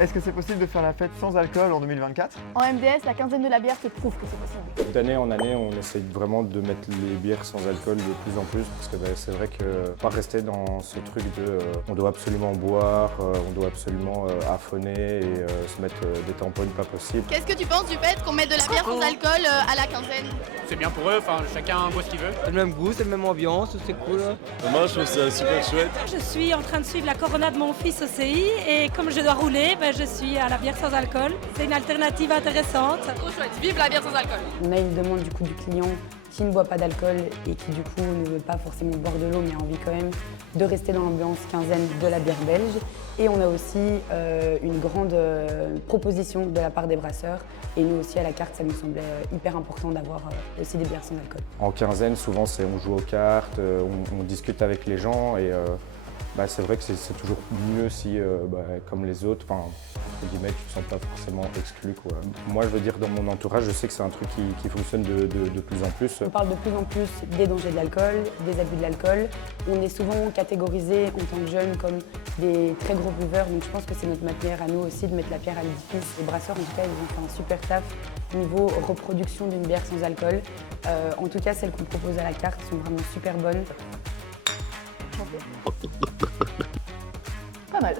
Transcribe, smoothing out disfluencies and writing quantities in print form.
Est-ce que c'est possible de faire la fête sans alcool en 2024? En MDS, la quinzaine de la bière te prouve que c'est possible. D'année en année, on essaye vraiment de mettre les bières sans alcool de plus en plus parce que c'est vrai que pas rester dans ce truc de on doit absolument boire, on doit absolument affoner et se mettre des tampons pas possible. Qu'est-ce que tu penses du fait qu'on mette de la bière sans alcool à la quinzaine? C'est bien pour eux, enfin chacun boit ce qu'il veut. C'est le même goût, c'est la même ambiance, c'est cool. Moi je trouve ça super chouette. Je suis en train de suivre la corona de mon fils au CI et comme je dois rouler, je suis à la bière sans alcool. C'est une alternative intéressante. Trop chouette, vive la bière sans alcool. On a une demande du coup du client qui ne boit pas d'alcool et qui du coup ne veut pas forcément boire de l'eau mais a envie quand même de rester dans l'ambiance quinzaine de la bière belge. Et on a aussi une grande proposition de la part des brasseurs. Et nous aussi à la carte, ça nous semblait hyper important d'avoir aussi des bières sans alcool. En quinzaine, souvent on joue aux cartes, on discute avec les gens et c'est vrai que c'est toujours mieux si, comme les autres, entre guillemets, tu te sens pas forcément exclu, quoi. Moi, je veux dire, dans mon entourage, je sais que c'est un truc qui fonctionne de plus en plus. On parle de plus en plus des dangers de l'alcool, des abus de l'alcool. On est souvent catégorisé en tant que jeunes comme des très gros buveurs, donc je pense que c'est notre manière à nous aussi de mettre la pierre à l'édifice. Les brasseurs, en tout cas, ils ont fait un super taf niveau reproduction d'une bière sans alcool. En tout cas, celles qu'on propose à la carte sont vraiment super bonnes. Pas mal.